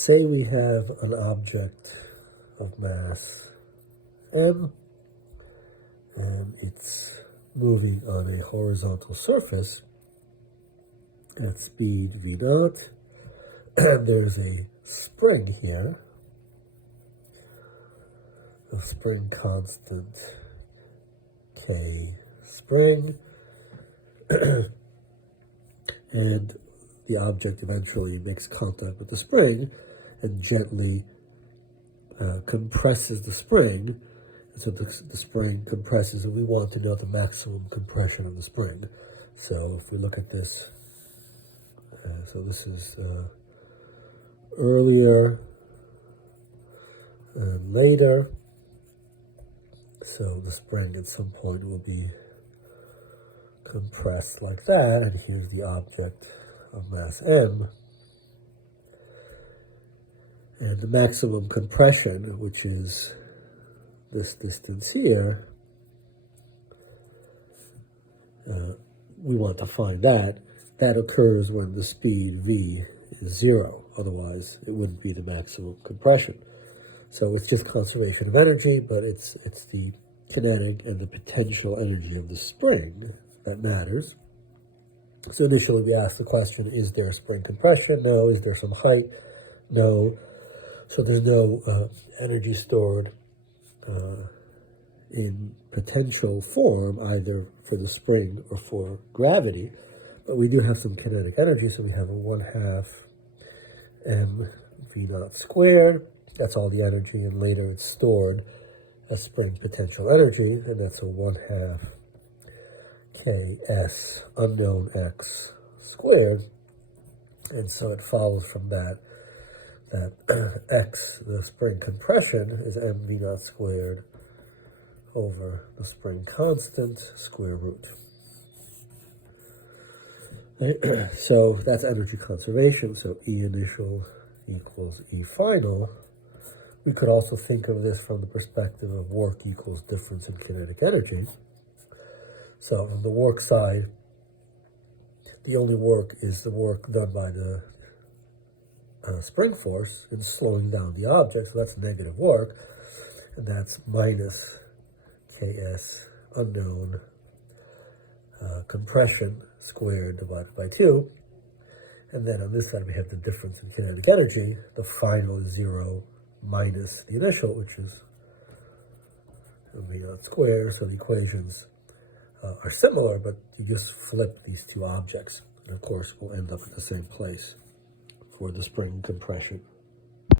Say we have an object of mass m, and it's moving on a horizontal surface at speed v naught, and there's a spring here, a spring constant k spring, and the object eventually makes contact with the spring and gently compresses the spring. And so the spring compresses, and we want to know the maximum compression of the spring. So if we look at this, so this is earlier and later. So the spring at some point will be compressed like that, and here's the object of mass m. And the maximum compression, which is this distance here, we want to find that. That occurs when the speed v is 0. Otherwise, it wouldn't be the maximum compression. So it's just conservation of energy, but it's the kinetic and the potential energy of the spring that matters. So initially we asked the question, is there spring compression? No. Is there some height? No. So there's no energy stored in potential form, either for the spring or for gravity. But we do have some kinetic energy, so we have a 1/2 m v naught squared. That's all the energy, and later it's stored as spring potential energy, and that's a 1/2 ks unknown x squared. And so it follows from that x, the spring compression, is m v naught squared over the spring constant square root. So that's energy conservation. So E initial equals E final. We could also think of this from the perspective of work equals difference in kinetic energy. So from the work side, the only work is the work done by the spring force in slowing down the object. So that's negative work, and that's minus ks unknown compression squared divided by 2. And then on this side we have the difference in kinetic energy. The final is 0 minus the initial, which is v naught squared. So the equations are similar, but you just flip these two objects, and of course we'll end up at the same place for the spring compression.